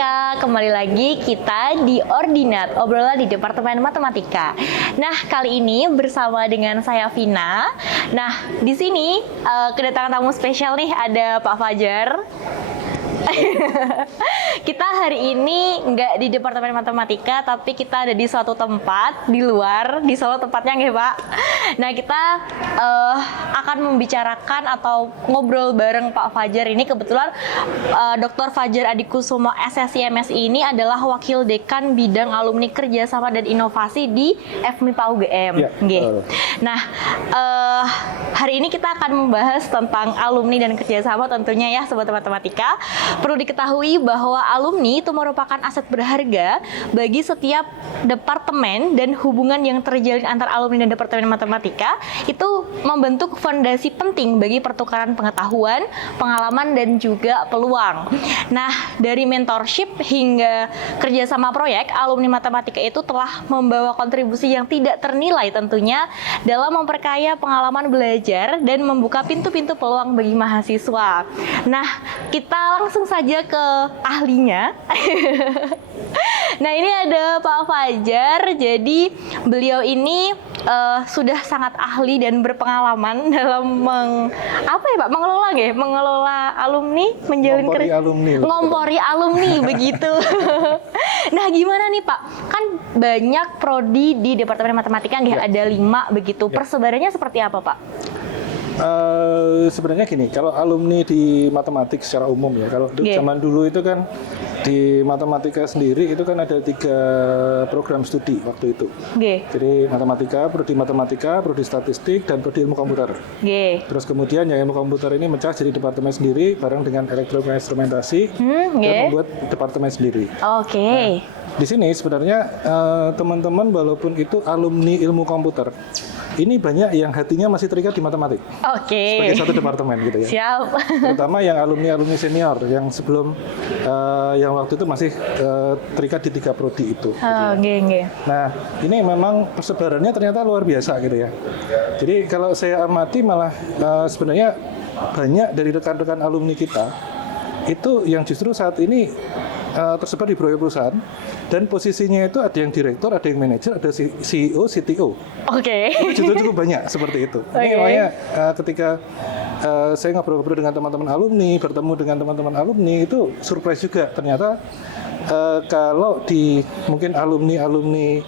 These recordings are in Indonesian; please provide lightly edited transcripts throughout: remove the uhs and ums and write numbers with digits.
Matematika, kembali lagi kita di Ordinat, obrolan di Departemen Matematika. Nah, kali ini bersama dengan saya Vina. Nah, di sini kedatangan tamu spesial nih, ada Pak Fajar. Kita hari ini nggak di Departemen Matematika, tapi kita ada di suatu tempat di luar, di Solo tempatnya nggak Pak? Nah, kita akan membicarakan atau ngobrol bareng Pak Fajar ini. Kebetulan Dr. Fajar Adikusumo SSI MSI ini adalah Wakil Dekan Bidang Alumni Kerjasama dan Inovasi di FMIPA UGM. Ya, nah, hari ini kita akan membahas tentang alumni dan kerjasama tentunya ya Sobat Matematika. Perlu diketahui bahwa alumni itu merupakan aset berharga bagi setiap departemen, dan hubungan yang terjalin antar alumni dan Departemen Matematika itu membentuk fondasi penting bagi pertukaran pengetahuan, pengalaman, dan juga peluang. Nah, dari mentorship hingga kerjasama proyek, alumni Matematika itu telah membawa kontribusi yang tidak ternilai tentunya dalam memperkaya pengalaman belajar dan membuka pintu-pintu peluang bagi mahasiswa. Nah, kita langsung saja ke ahlinya. Nah, ini ada Pak Fajar. Jadi beliau ini sudah sangat ahli dan berpengalaman dalam mengelola alumni, menjalin ngompori alumni begitu. Nah, gimana nih Pak? Kan banyak prodi di Departemen Matematika, ada 5 begitu. Persebarannya seperti apa Pak? Sebenarnya gini, kalau alumni di matematik secara umum ya, kalau zaman dulu itu kan di matematika sendiri itu kan ada 3 program studi waktu itu. Jadi matematika, prodi statistik, dan prodi ilmu komputer. Terus kemudian yang ilmu komputer ini mecah jadi departemen sendiri bareng dengan elektronika instrumentasi dan membuat departemen sendiri. Nah, di sini sebenarnya teman-teman walaupun itu alumni ilmu komputer, ini banyak yang hatinya masih terikat di matematik. Sebagai satu departemen gitu ya. Siap. Terutama yang alumni senior yang sebelum yang waktu itu masih terikat di 3 prodi itu. Nah, ini memang persebarannya ternyata luar biasa gitu ya. Jadi kalau saya amati malah sebenarnya banyak dari rekan-rekan alumni kita itu yang justru saat ini tersebar di beberapa perusahaan, dan posisinya itu ada yang direktur, ada yang manajer, ada CEO, CTO. Itu justru cukup banyak seperti itu. Ini makanya ketika saya ngobrol-ngobrol dengan teman-teman alumni, bertemu dengan teman-teman alumni, itu surprise juga. Ternyata kalau di mungkin alumni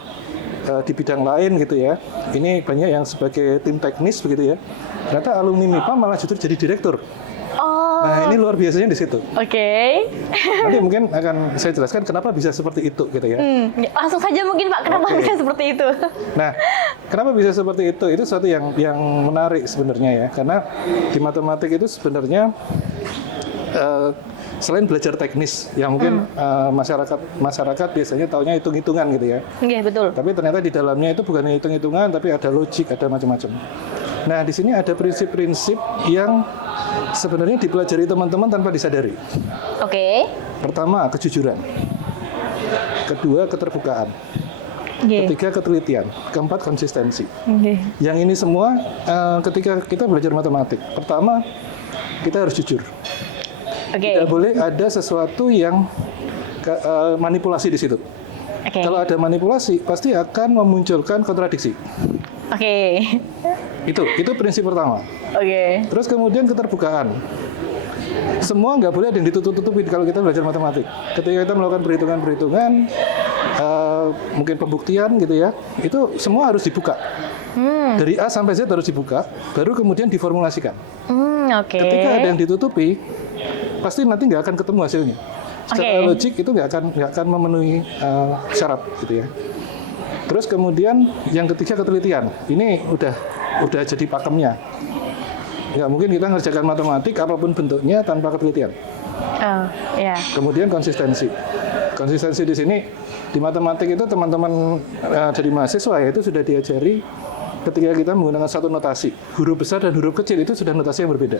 di bidang lain gitu ya, ini banyak yang sebagai tim teknis begitu ya. Ternyata alumni MIPA malah justru jadi direktur. Nah, ini luar biasanya di situ. Nanti mungkin akan saya jelaskan kenapa bisa seperti itu gitu ya. Langsung saja mungkin Pak, kenapa bisa seperti itu? Nah, kenapa bisa seperti itu? Itu sesuatu yang menarik sebenarnya ya. Karena di matematik itu sebenarnya selain belajar teknis, yang mungkin masyarakat biasanya taunya hitung-hitungan gitu ya. Betul. Tapi ternyata di dalamnya itu bukan hitung-hitungan, tapi ada logik, ada macam-macam. Nah, di sini ada prinsip-prinsip yang sebenarnya dipelajari teman-teman tanpa disadari. Pertama, kejujuran. Kedua, keterbukaan. Ketiga, ketelitian. Keempat, konsistensi. Yang ini semua ketika kita belajar matematik, pertama, kita harus jujur. Tidak boleh ada sesuatu yang manipulasi di situ. Kalau ada manipulasi, pasti akan memunculkan kontradiksi. Itu prinsip pertama. Terus kemudian keterbukaan. Semua nggak boleh ada yang ditutup-tutupi kalau kita belajar matematik. Ketika kita melakukan perhitungan-perhitungan, mungkin pembuktian gitu ya, itu semua harus dibuka. Dari A sampai Z harus dibuka, baru kemudian diformulasikan. Ketika ada yang ditutupi, pasti nanti nggak akan ketemu hasilnya. Secara logik itu nggak akan memenuhi syarat gitu ya. Terus kemudian yang ketiga, ketelitian. Ini udah jadi pakemnya. Nggak mungkin kita ngerjakan matematik apapun bentuknya tanpa ketelitian. Kemudian konsistensi. Konsistensi di sini di matematik itu teman-teman dari mahasiswa ya itu sudah diajari ketika kita menggunakan satu notasi, huruf besar dan huruf kecil itu sudah notasi yang berbeda.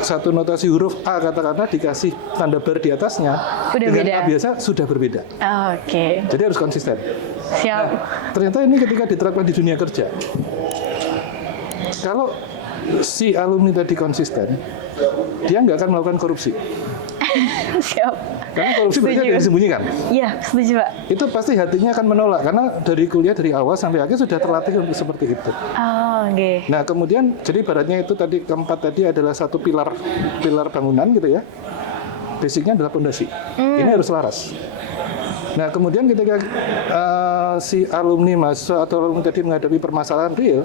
Satu notasi huruf A katakanlah dikasih tanda bar di atasnya, dengan A biasa sudah berbeda. Jadi harus konsisten. Nah, ternyata ini ketika diterapkan di dunia kerja, kalau si alumni tadi konsisten, dia nggak akan melakukan korupsi. Siap. Karena korupsi berarti ada yang disembunyikan. Iya, setuju Pak. Itu pasti hatinya akan menolak karena dari kuliah dari awal sampai akhir sudah terlatih untuk seperti itu. Oh, oke. Nah kemudian jadi ibaratnya itu tadi keempat tadi adalah satu pilar bangunan gitu ya. Basicnya adalah pondasi. Ini harus laras. Nah kemudian ketika si alumni mahasiswa atau alumni tadi menghadapi permasalahan real,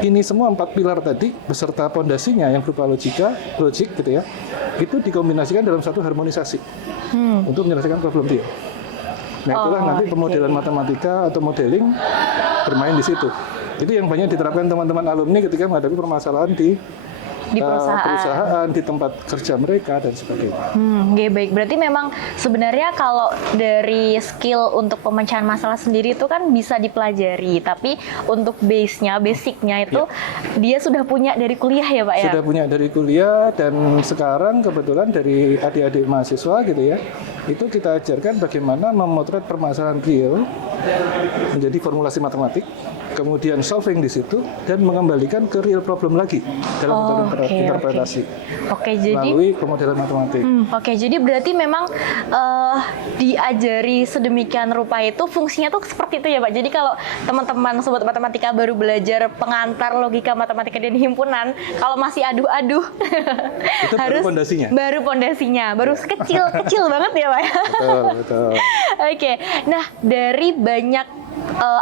ini semua 4 pilar tadi beserta pondasinya yang berupa logik gitu ya, itu dikombinasikan dalam satu harmonisasi untuk menyelesaikan problem real. Nah itulah nanti pemodelan matematika atau modeling bermain di situ. Itu yang banyak diterapkan teman-teman alumni ketika menghadapi permasalahan di perusahaan, di tempat kerja mereka dan sebagainya. Oke, baik. Berarti memang sebenarnya kalau dari skill untuk pemecahan masalah sendiri itu kan bisa dipelajari, tapi untuk basicnya itu dia sudah punya dari kuliah ya Pak ya? Sudah punya dari kuliah dan sekarang kebetulan dari adik-adik mahasiswa gitu ya, itu kita ajarkan bagaimana memotret permasalahan real menjadi formulasi matematik, kemudian solving di situ dan mengembalikan ke real problem lagi dalam interpretasi. Oke, jadi melalui pemodelan matematik. Oke, jadi berarti memang diajari sedemikian rupa itu fungsinya tuh seperti itu ya Pak. Jadi kalau teman-teman sobat matematika baru belajar pengantar logika matematika dan himpunan, kalau masih aduh-aduh itu harus baru pondasinya, baru kecil banget ya Pak ya. Betul. Oke, nah dari banyak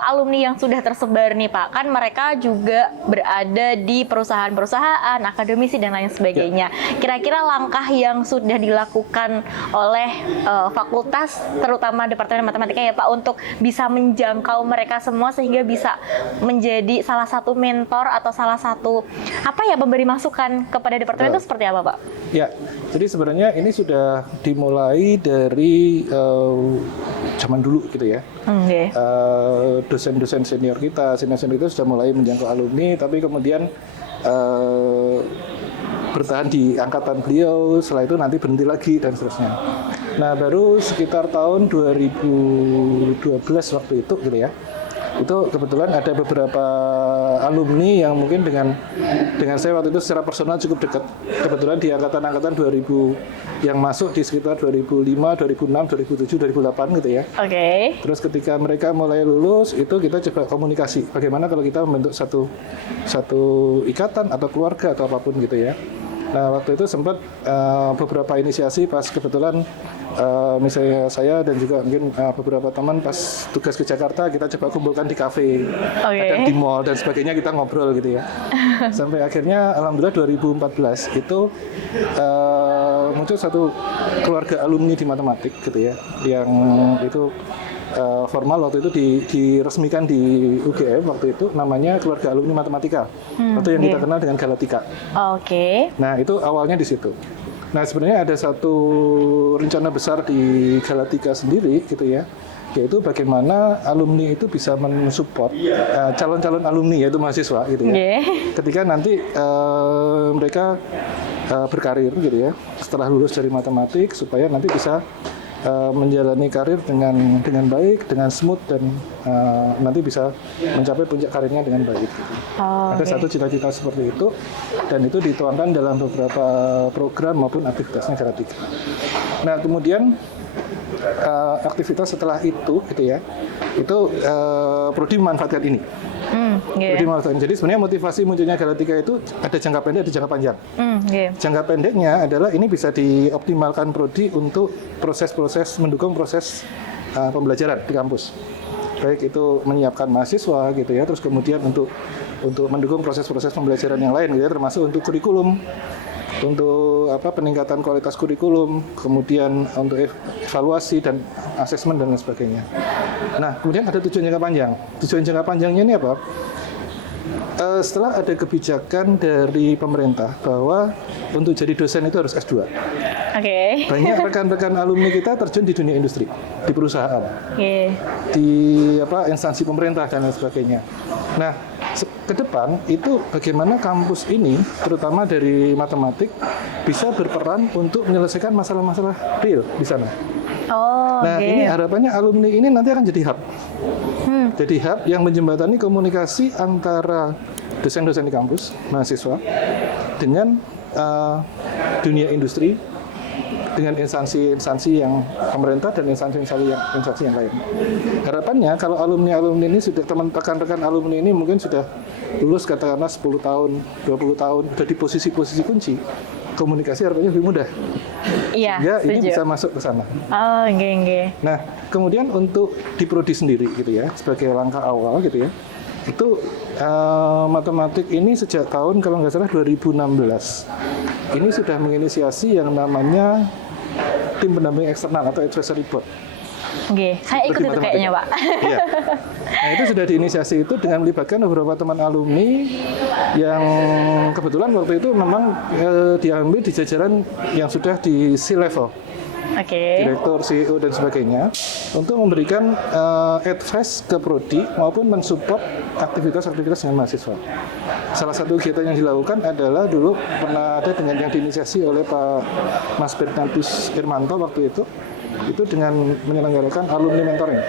alumni yang sudah tersebar nih Pak, kan mereka juga berada di perusahaan-perusahaan, akademisi dan lain sebagainya. Kira-kira langkah yang sudah dilakukan oleh fakultas, terutama Departemen Matematika ya Pak, untuk bisa menjangkau mereka semua sehingga bisa menjadi salah satu mentor atau salah satu pemberi masukan kepada departemen itu seperti apa Pak? Ya, jadi sebenarnya ini sudah dimulai dari zaman dulu gitu ya. Dosen-dosen senior kita itu sudah mulai menjangkau alumni, tapi kemudian bertahan di angkatan beliau, setelah itu nanti berhenti lagi dan seterusnya. Nah, baru sekitar tahun 2012 waktu itu gitu ya. Itu kebetulan ada beberapa alumni yang mungkin dengan saya waktu itu secara personal cukup dekat. Kebetulan di angkatan 2000 yang masuk di sekitar 2005, 2006, 2007, 2008 gitu ya. Oke. Terus ketika mereka mulai lulus, itu kita coba komunikasi. Bagaimana kalau kita membentuk satu ikatan atau keluarga atau apapun gitu ya. Nah, waktu itu sempat beberapa inisiasi pas kebetulan misalnya saya dan juga mungkin beberapa teman pas tugas ke Jakarta kita coba kumpulkan di kafe, kadang di mall dan sebagainya kita ngobrol gitu ya. Sampai akhirnya alhamdulillah 2014 itu muncul satu keluarga alumni di matematik gitu ya, yang itu formal waktu itu diresmikan di UGM waktu itu namanya keluarga alumni matematika atau yang kita kenal dengan Galatika. Nah itu awalnya di situ. Nah sebenarnya ada satu rencana besar di Galatika sendiri gitu ya, yaitu bagaimana alumni itu bisa mensupport calon-calon alumni yaitu mahasiswa gitu ya. Ketika nanti mereka berkarir gitu ya setelah lulus dari matematik supaya nanti bisa menjalani karir dengan baik, dengan smooth dan nanti bisa mencapai puncak karirnya dengan baik. Gitu. Ada satu cita-cita seperti itu dan itu dituangkan dalam beberapa program maupun aktivitasnya Galatika. Nah kemudian aktivitas setelah itu gitu ya, itu prodi memanfaatkan ini. Jadi sebenarnya motivasi munculnya Galatika itu ada jangka pendek, ada jangka panjang. Jangka pendeknya adalah ini bisa dioptimalkan prodi untuk mendukung proses pembelajaran di kampus. Baik itu menyiapkan mahasiswa gitu ya, terus kemudian untuk mendukung proses-proses pembelajaran yang lain gitu ya, termasuk untuk kurikulum, untuk peningkatan kualitas kurikulum, kemudian untuk evaluasi dan asesmen dan lain sebagainya. Nah, kemudian ada tujuan jangka panjang. Tujuan jangka panjangnya ini apa? Setelah ada kebijakan dari pemerintah bahwa untuk jadi dosen itu harus S2. Banyak rekan-rekan alumni kita terjun di dunia industri, di perusahaan, di instansi pemerintah dan lain sebagainya. Nah, ke depan itu bagaimana kampus ini, terutama dari matematik, bisa berperan untuk menyelesaikan masalah-masalah real di sana. Ini harapannya alumni ini nanti akan jadi hub. Jadi hub yang menjembatani komunikasi antara dosen-dosen di kampus, mahasiswa, dengan dunia industri, dengan instansi-instansi yang pemerintah dan instansi yang lain. Harapannya kalau alumni ini sudah rekan-rekan alumni ini mungkin sudah lulus katakanlah 10 tahun, 20 tahun, sudah di posisi-posisi kunci, komunikasi harapannya lebih mudah. Iya, ya setuju. Ini bisa masuk ke sana. Oh, nggih. Nah, kemudian untuk di prodi sendiri gitu ya, sebagai langkah awal gitu ya, itu matematik ini sejak tahun kalau nggak salah 2016 ini sudah menginisiasi yang namanya tim pendamping eksternal atau advisory board. Oke, saya ikut itu kayaknya, Pak. Iya. Nah, itu sudah diinisiasi itu dengan melibatkan beberapa teman alumni yang kebetulan waktu itu memang diambil di jajaran yang sudah di C-level. Direktur, CEO dan sebagainya untuk memberikan advice ke prodi maupun mensupport aktivitas-aktivitas dengan mahasiswa. Salah satu kegiatan yang dilakukan adalah dulu pernah ada dengan yang diinisiasi oleh Pak Mas Bernardus Irmanto waktu itu dengan menyelenggarakan alumni mentoring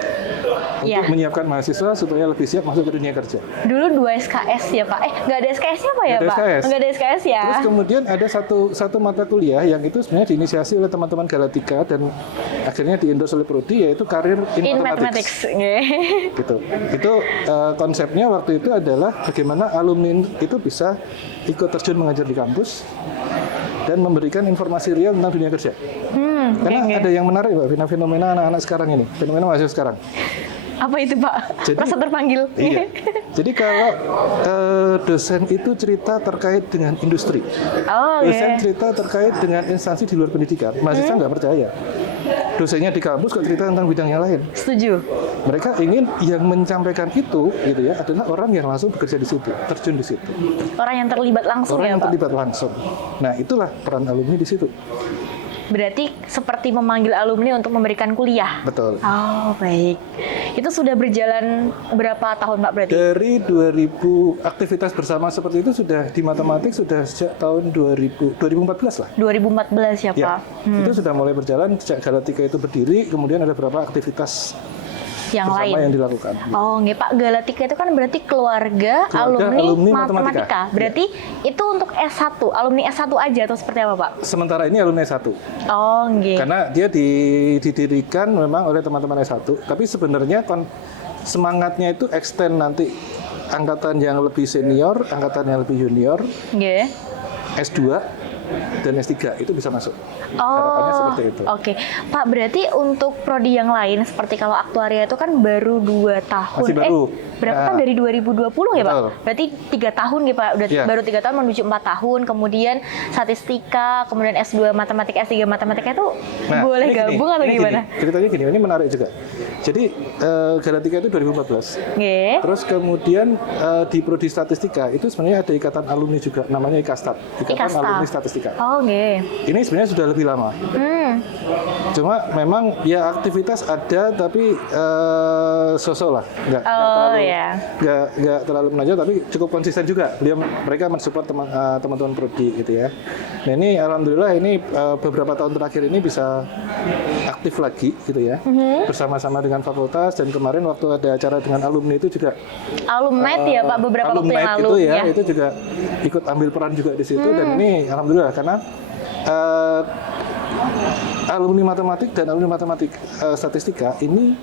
untuk menyiapkan mahasiswa supaya lebih siap masuk ke dunia kerja. Dulu 2 SKS ya Pak? Nggak ada SKS-nya Pak ya Pak? Nggak ada SKS ya? Terus kemudian ada satu mata kuliah yang itu sebenarnya diinisiasi oleh teman-teman Galatika dan akhirnya di-endorse oleh Prodi, yaitu Karir in Mathematics. Gitu. Itu konsepnya waktu itu adalah bagaimana alumni itu bisa ikut terjun mengajar di kampus dan memberikan informasi real tentang dunia kerja. Karena ada yang menarik Mbak, fenomena anak-anak sekarang ini, fenomena mahasiswa sekarang. Apa itu Pak? Jadi, rasa terpanggil. Iya. Jadi kalau dosen itu cerita terkait dengan industri, dosen cerita terkait dengan instansi di luar pendidikan, mahasiswa nggak percaya. Dosennya di kampus kok cerita tentang bidang yang lain. Setuju. Mereka ingin yang menyampaikan itu, gitu ya, adalah orang yang langsung bekerja di situ, terjun di situ. Orang yang terlibat langsung orang ya yang Pak? terlibat langsung. Nah itulah peran alumni di situ. Berarti seperti memanggil alumni untuk memberikan kuliah? Betul. Oh, baik. Itu sudah berjalan berapa tahun Pak berarti? Dari 2000, aktivitas bersama seperti itu sudah di matematik sudah sejak tahun 2014 lah. 2014 ya Pak? Itu sudah mulai berjalan sejak Galatika itu berdiri, kemudian ada beberapa aktivitas yang bersama lain yang dilakukan. Oh, nggih Pak. Galatika itu kan berarti keluarga alumni matematika. Berarti itu untuk S1, alumni S1 aja atau seperti apa Pak? Sementara ini alumni S1. Oh, nggih. Karena dia didirikan memang oleh teman-teman S1, tapi sebenarnya semangatnya itu extend nanti angkatan yang lebih senior, angkatan yang lebih junior, nggih. S2 dan S3 itu bisa masuk. Harapannya seperti itu. Oke. Pak, berarti untuk prodi yang lain seperti kalau aktuaria itu kan baru 2 tahun. Masih baru. Berapa kan dari 2020 ya Pak? Betul. Berarti 3 tahun ya Pak. Udah baru 3 tahun menuju 4 tahun. Kemudian statistika, kemudian S2 matematika, S3 matematika itu boleh gabung atau gimana? Ceritanya gini, ini menarik juga. Jadi Galatika itu 2014. Nggih. Terus kemudian di prodi statistika itu sebenarnya ada ikatan alumni juga, namanya IKASTAT, Ikatan Alumni Statistika. Oh, nggih. Ini sebenarnya sudah lebih lama. Cuma memang ya aktivitas ada, tapi sosok lah, nggak terlalu menonjol, tapi cukup konsisten juga. Mereka mensupport teman-teman prodi gitu ya. Nah ini alhamdulillah ini beberapa tahun terakhir ini bisa aktif lagi gitu ya, bersama-sama dengan fakultas, dan kemarin waktu ada acara dengan alumni itu juga alumni ya Pak, beberapa waktu yang lalu itu ya, itu juga ikut ambil peran juga di situ. Dan ini alhamdulillah karena alumni matematik dan alumni matematik statistika ini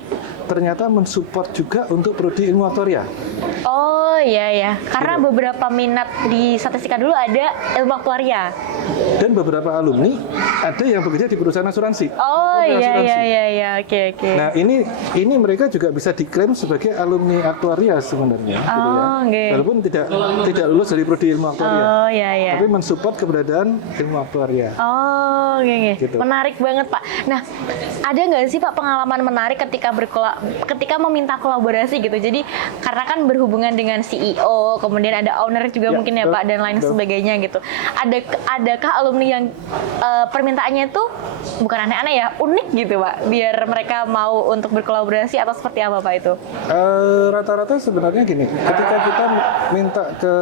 ternyata mensupport juga untuk prodi ilmu aktuaria. Oh iya, karena beberapa minat di statistika dulu ada ilmu aktuaria. Dan beberapa alumni ada yang bekerja di perusahaan asuransi. Oh iya, oke. Nah ini mereka juga bisa diklaim sebagai alumni aktuaria sebenarnya, gitu ya. Walaupun tidak lulus dari prodi ilmu aktuaria. Oh iya. Tapi mensupport keberadaan ilmu aktuaria. Oh, gitu. Menarik banget Pak. Nah, ada nggak sih Pak pengalaman menarik ketika meminta kolaborasi gitu? Jadi karena kan berhubungan dengan CEO, kemudian ada owner juga mungkin ya Pak, dan lain sebagainya gitu. Adakah alumni yang permintaannya itu bukan aneh-aneh ya, unik gitu Pak, biar mereka mau untuk berkolaborasi atau seperti apa Pak itu? Rata-rata sebenarnya gini, ketika kita minta ke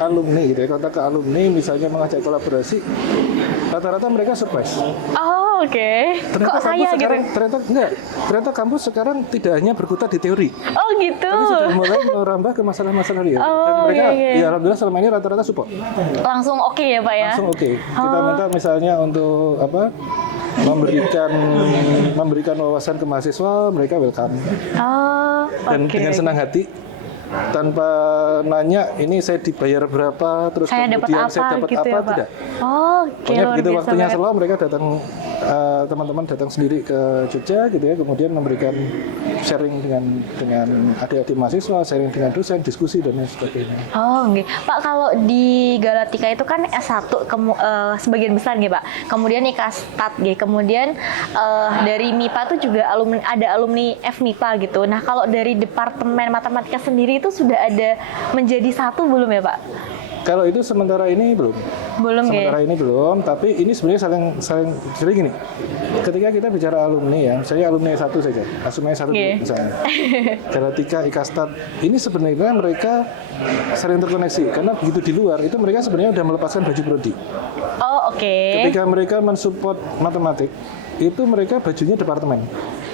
alumni gitu ya, kontak ke alumni misalnya mengajak kolaborasi, rata-rata mereka surprise. Oh, oke. Kok saya gitu? Ternyata kampus sekarang tidak hanya berkutat di teori. Oh gitu. Tapi sudah mulai merambah ke masalah-masalah real. Dan mereka ya alhamdulillah selama ini rata-rata support. Langsung oke ya Pak ya? Langsung oke. Kita minta misalnya untuk memberikan wawasan ke mahasiswa, mereka welcome. Oh, Dan dengan senang hati, tanpa nanya ini saya dibayar berapa, terus saya kemudian saya dapat gitu apa, ya, Pak? tidak. Oh, Pokoknya begitu waktunya selalu mereka datang, teman-teman datang sendiri ke Jogja gitu ya, kemudian memberikan sharing dengan adik-adik mahasiswa, sharing dengan dosen, diskusi dan lain sebagainya. Oh, okay. Pak, kalau di Galatika itu kan S1 sebagian besar nggih, Pak. Kemudian Ikastat nggih, kemudian dari MIPA itu juga ada alumni FMIPA gitu. Nah, kalau dari Departemen Matematika sendiri itu sudah ada menjadi satu belum ya, Pak? Kalau itu sementara ini belum. Sementara ini belum, tapi ini sebenarnya saling jadi gini. Ketika kita bicara alumni ya, saya alumni S1 saja, alumni S1 misalnya. Galatika, Ikastat, ini sebenarnya mereka sering terkoneksi karena begitu di luar itu mereka sebenarnya sudah melepaskan baju prodi. Oh, oke. Ketika mereka mensupport matematik, itu mereka bajunya departemen,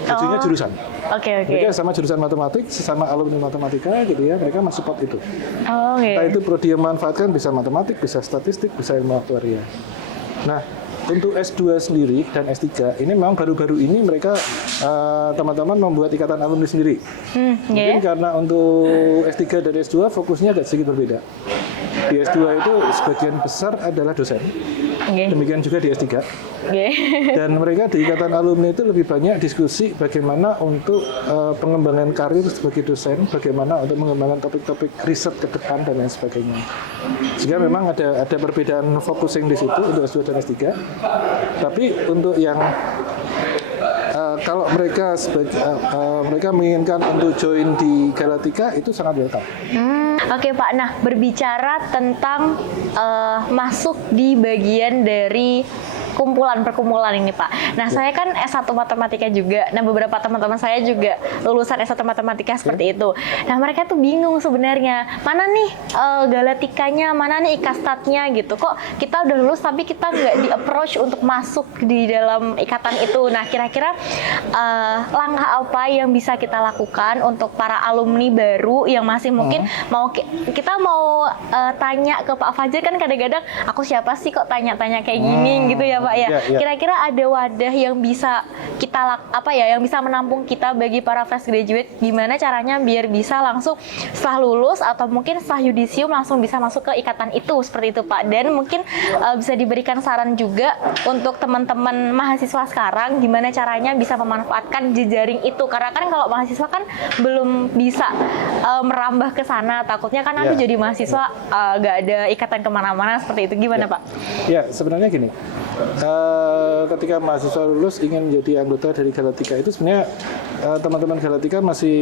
bajunya jurusan. Oke. Mereka sama jurusan matematik, sesama alumni matematika gitu ya, mereka mensupport itu. Oh, oke. Entah itu prodi yang memanfaatkan bisa matematik, bisa statistik, bisa ilmu aktuaria. Nah, untuk S2 sendiri dan S3 ini memang baru-baru ini mereka teman-teman membuat ikatan alumni sendiri. Mungkin karena untuk S3 dan S2 fokusnya agak sedikit berbeda. Di S2 itu sebagian besar adalah dosen. Demikian juga di S3. Dan mereka di ikatan alumni itu lebih banyak diskusi bagaimana untuk pengembangan karir sebagai dosen, bagaimana untuk mengembangkan topik-topik riset ke depan dan lain sebagainya. Sehingga memang ada perbedaan focusing di situ untuk S2 dan S3. Tapi untuk yang kalau mereka mereka menginginkan untuk join di Galatika itu sangat welcome. Oke, Pak. Nah, berbicara tentang masuk di bagian dari perkumpulan ini, Pak. Nah, saya kan S1 Matematika juga. Nah, beberapa teman-teman saya juga lulusan S1 Matematika seperti itu. Nah, mereka tuh bingung sebenarnya. Mana nih Galatikanya, mana nih Ikastatnya gitu. Kok kita udah lulus tapi kita nggak di-approach untuk masuk di dalam ikatan itu. Nah, kira-kira langkah apa yang bisa kita lakukan untuk para alumni baru yang masih mungkin kita mau tanya ke Pak Fajar, kan kadang-kadang aku siapa sih kok tanya-tanya kayak gini gitu ya, Pak ya. Kira-kira ada wadah yang bisa kita yang bisa menampung kita bagi para fresh graduate, gimana caranya biar bisa langsung setelah lulus atau mungkin setelah yudisium langsung bisa masuk ke ikatan itu, seperti itu, Pak. Dan mungkin bisa diberikan saran juga untuk teman-teman mahasiswa sekarang gimana caranya bisa memanfaatkan jejaring itu, karena kan kalau mahasiswa kan belum bisa merambah ke sana, takutnya kan nanti jadi mahasiswa gak ada ikatan kemana-mana seperti itu. Gimana, Pak? Ya, sebenarnya gini, ketika mahasiswa lulus ingin menjadi anggota dari Galatika itu sebenarnya teman-teman Galatika masih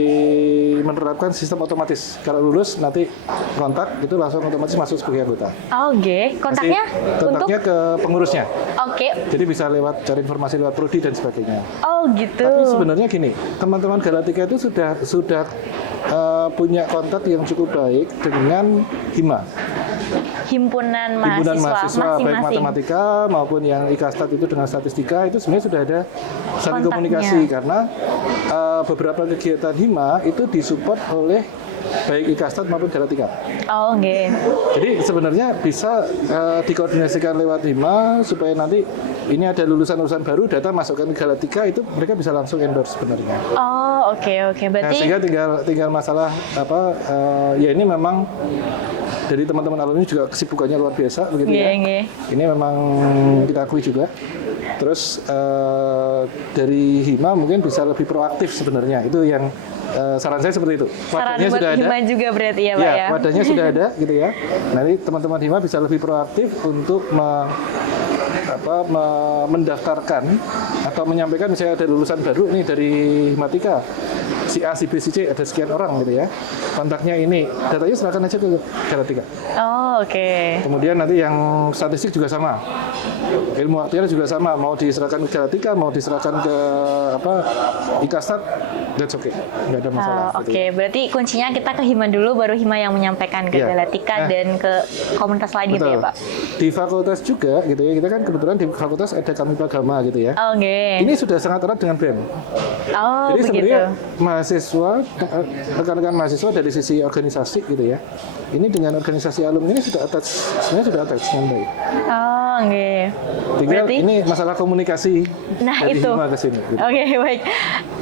menerapkan sistem otomatis. Kalau lulus nanti kontak itu langsung otomatis masuk sebagai anggota. Oke. Kontaknya ke pengurusnya. Oke. Jadi bisa cari informasi lewat prodi dan sebagainya. Oh, gitu. Tapi sebenarnya gini, teman-teman Galatika itu sudah punya kontak yang cukup baik dengan HIMA. Himpunan mahasiswa baik matematika maupun yang Ikastat itu dengan statistika, itu sebenarnya sudah ada saling komunikasi karena beberapa kegiatan HIMA itu disupport oleh baik Ikastat maupun Galatika. Oh, oke. Jadi sebenarnya bisa dikoordinasikan lewat HIMA supaya nanti ini ada lulusan-lulusan baru data masukkan ke Galatika, itu mereka bisa langsung endorse sebenarnya. Oh, oke. Berarti sehingga tinggal masalah ya ini memang dari teman-teman alumni juga kesibukannya luar biasa begitu ya. Ini memang kita akui juga. Terus dari HIMA mungkin bisa lebih proaktif sebenarnya. Itu yang saran saya seperti itu. Wadahnya sudah ada. HIMA juga berarti ya, Pak ya. Wadahnya sudah ada gitu ya. Nanti teman-teman HIMA bisa lebih proaktif untuk mendaftarkan atau menyampaikan misalnya ada lulusan baru nih dari Himatika, si A, si B, si C, ada sekian orang gitu ya. Kontaknya ini, datanya serahkan aja ke Galatika. Oh, oke. Kemudian nanti yang statistik juga sama. Ilmu aktuaria juga sama, mau diserahkan ke Galatika, mau diserahkan ke Ikastat, that's okay. Nggak ada masalah. Oke. Berarti kuncinya kita ke HIMA dulu, baru HIMA yang menyampaikan ke Galatika dan ke komunitas lain gitu ya, Pak. Di fakultas juga gitu ya, kita kan kebetulan di fakultas ada Kamipagama gitu ya. Oke. Ini sudah sangat erat dengan BEM. Oh, jadi sebenarnya mahasiswa, rekan-rekan mahasiswa dari sisi organisasi gitu ya. Ini dengan organisasi alumni ini sebenarnya sudah attach dengan baik. Oh, oke. Tinggal ini masalah komunikasi dari itu. Hima ke sini. Gitu. Oke, baik.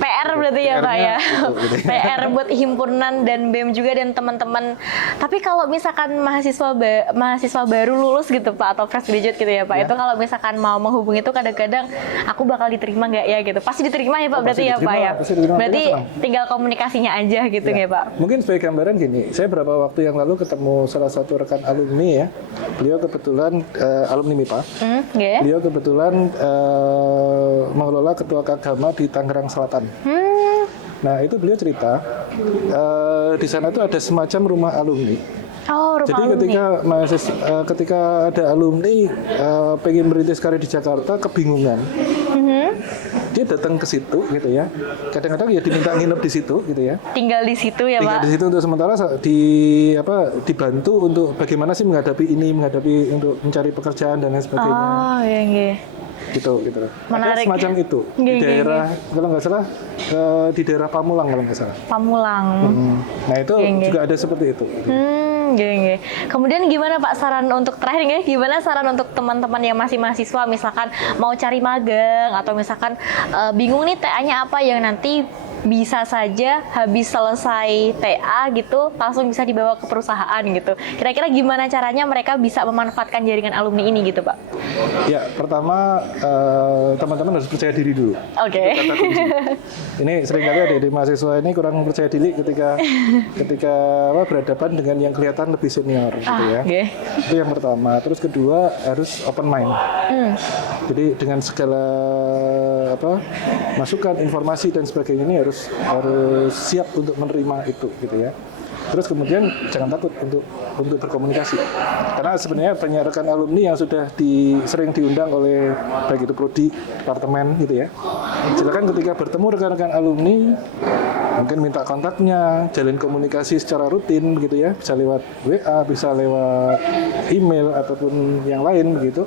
PR berarti ya Pak ya. Gitu. PR buat himpunan dan BEM juga dan teman-teman. Tapi kalau misalkan mahasiswa baru lulus gitu Pak atau fresh graduate gitu ya Pak, itu kalau misalkan mau menghubungi itu kadang-kadang aku bakal diterima nggak ya gitu. Pasti diterima ya Pak berarti ya Pak ya. Berarti tinggal komunikasinya aja gitu ya Pak. Mungkin sebagai gambaran gini, saya beberapa waktu yang lalu ketemu salah satu rekan alumni ya. Beliau kebetulan alumni MIPA. Beliau kebetulan mengelola ketua agama di Tangerang Selatan. Nah itu beliau cerita di sana itu ada semacam rumah alumni. Oh, rumah jadi alumni. ketika ada alumni pengen merintis karir di Jakarta kebingungan, dia datang ke situ gitu ya. Kadang-kadang ya diminta nginep di situ gitu ya. Tinggal di situ ya Tinggal Pak. di situ untuk sementara dibantu untuk bagaimana sih menghadapi untuk mencari pekerjaan dan lain sebagainya. Oh, iya. Gitu. Menarik. Ada semacam itu di daerah kalau nggak salah di daerah Pamulang kalau nggak salah. Pamulang. Nah itu juga ada seperti itu. Gini. Kemudian gimana Pak saran untuk terakhir nih? Gimana saran untuk teman-teman yang masih mahasiswa, misalkan mau cari magang atau misalkan bingung nih TA-nya apa yang nanti bisa saja habis selesai TA gitu langsung bisa dibawa ke perusahaan gitu. Kira-kira gimana caranya mereka bisa memanfaatkan jaringan alumni ini gitu Pak? Ya pertama teman-teman harus percaya diri dulu. Oke. Ini seringkali ada di mahasiswa ini kurang percaya diri ketika berhadapan dengan yang kelihatan lebih senior gitu ya. Itu yang pertama. Terus kedua harus open mind. Jadi dengan segala masukan, informasi dan sebagainya ini harus siap untuk menerima itu gitu ya. Terus kemudian jangan takut untuk berkomunikasi. Karena sebenarnya banyak rekan alumni yang sudah sering diundang oleh baik itu prodi, departemen gitu ya. Silakan ketika bertemu rekan-rekan alumni mungkin minta kontaknya, jalin komunikasi secara rutin begitu ya. Bisa lewat WA, bisa lewat email ataupun yang lain begitu.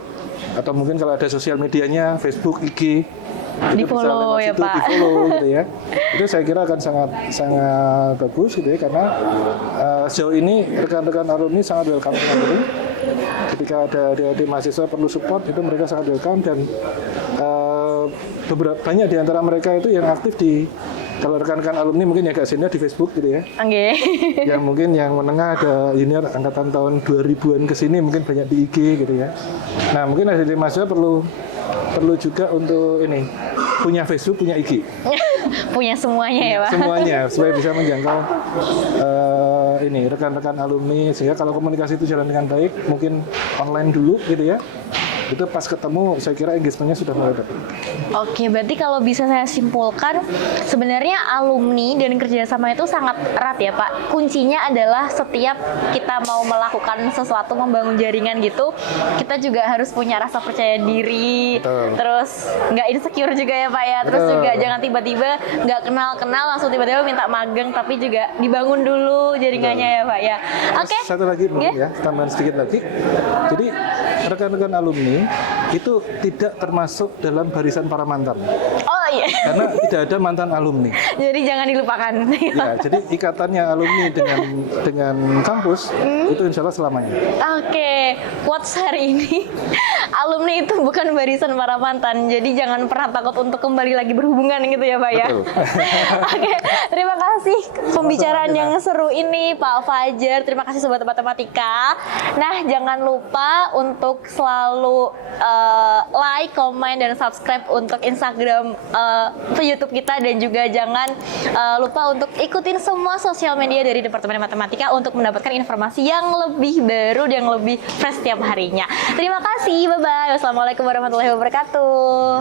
Atau mungkin kalau ada sosial medianya, Facebook, IG, di follow ya Pak. Di follow gitu ya. Itu saya kira akan sangat bagus gitu ya karena sejauh ini rekan-rekan alumni sangat welcome gitu. Ketika ada adik-adik mahasiswa perlu support itu mereka sangat welcome dan banyak di antara mereka itu yang aktif kalau rekan-rekan alumni mungkin agak senior di Facebook gitu ya. Yang mungkin yang menengah ada junior angkatan tahun 2000-an ke sini mungkin banyak di IG gitu ya. Nah, mungkin adik-adik mahasiswa perlu juga untuk punya Facebook, punya IG. Punya semuanya ya Pak. Semuanya supaya bisa menjangkau rekan-rekan alumni sehingga kalau komunikasi itu jalan dengan baik, mungkin online dulu gitu ya. Itu pas ketemu saya kira engagement-nya sudah mulai dapat. Oke, berarti kalau bisa saya simpulkan sebenarnya alumni dan kerjasama itu sangat erat ya Pak. Kuncinya adalah setiap kita mau melakukan sesuatu, membangun jaringan gitu, kita juga harus punya rasa percaya diri. Betul. Terus nggak insecure juga ya Pak ya. Terus Betul. Juga jangan tiba-tiba nggak kenal langsung tiba-tiba minta magang, tapi juga dibangun dulu jaringannya Betul. Ya Pak ya. Oke. Satu lagi ya, tambahan sedikit lagi. Jadi rekan-rekan alumni itu tidak termasuk dalam barisan para mantan. Oh iya. Karena tidak ada mantan alumni. Jadi jangan dilupakan. Ya, jadi ikatannya alumni dengan kampus itu insya Allah selamanya. Oke, quotes hari ini alumni itu bukan barisan para mantan. Jadi jangan pernah takut untuk kembali lagi berhubungan gitu ya Pak ya. Oke, terima kasih pembicaraan yang seru ini Pak Fajar. Terima kasih Sobat Matematika. Nah, jangan lupa untuk selalu like, comment, dan subscribe untuk Instagram, YouTube kita, dan juga jangan lupa untuk ikutin semua sosial media dari Departemen Matematika untuk mendapatkan informasi yang lebih baru dan lebih fresh setiap harinya. Terima kasih, bye-bye. Wassalamualaikum warahmatullahi wabarakatuh.